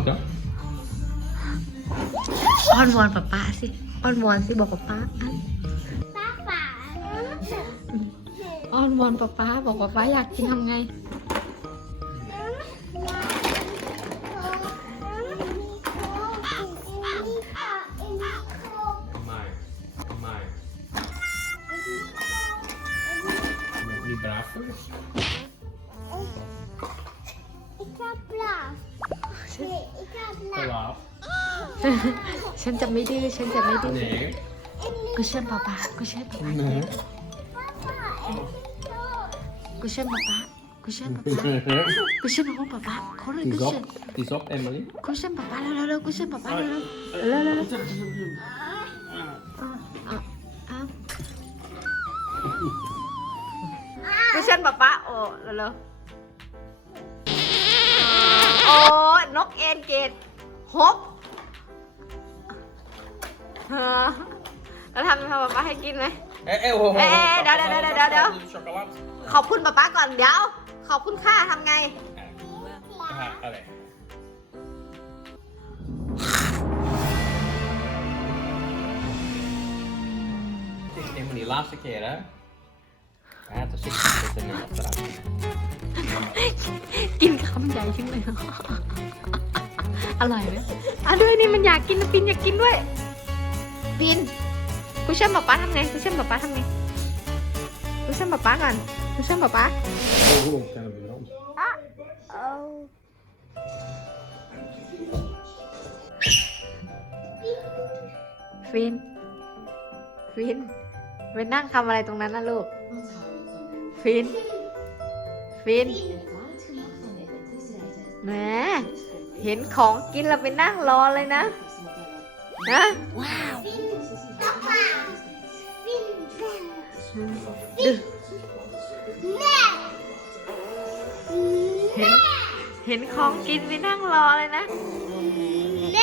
auto. อ้อนวอนป๊าป๊าสิ อ้อนวอนสิบอกป๊าป๊าอะป้าป๋าอ้อนวอนป๊าป๊าบอกป๊าป๊าอยากกินทำไง Mai. Mai. Die braven. อี อีกาปลา Klaar. ฉันจะไม่ดื้อฉันจะไม่ดื้อ Nee. กูเชื่อป๊าป๊ากูเชื่อป๊าป๊า Nee. กูเชื่อป๊าป๊ากูเชื่อป๊าป๊ากูเชื่อป๊าป๊าป๊าเขาเลย Die กู is เชื่อ op. Die is op, Emily. กูเชื่อป๊าป๊าเร็วเร็วเร็วกูเชื่อป๊าป๊าเร็วเร็วเร็วเร็วเอาเอากูเชื่อป๊าป๊าโอ้เร็วเร็ว เอ็นเกตฮบเออแล้วทำทำป๊าป๊าให้กินไหม Eh, eh, ho, ho, ho. Eh, eh, Wacht, daar, wacht, daar, wacht, daar, daar, wacht, wacht, Chocolade. ขอบคุณป๊าป๊าก่อนเดี๋ยว ขอบคุณค่าทำไง Ja, allee. Dit is Emily, laatste keer hè. Ja, het is ik zit er nu achteraan. กินคำใหญ่ขึ้นเลย อร่อยไหมอะด้วยนี่มันอยากกินนะปินอยากกินด้วย ปินกูเชื่อมป๊าป๊าทำไงกูเชื่อมป๊าป๊าทำไงกูเชื่อมป๊าป๊าก่อนกูเชื่อมป๊าป๊า Oh, oh, zijn we weer om. ฟิน ฟินไปนั่งทำอะไรตรงนั้นนะลูก ฟิน ฟินแหม เห็นของกินเราไปนั่งรอเลยนะฮะว้าวเห็นเห็นของกินไปนั่งรอเลยนะแ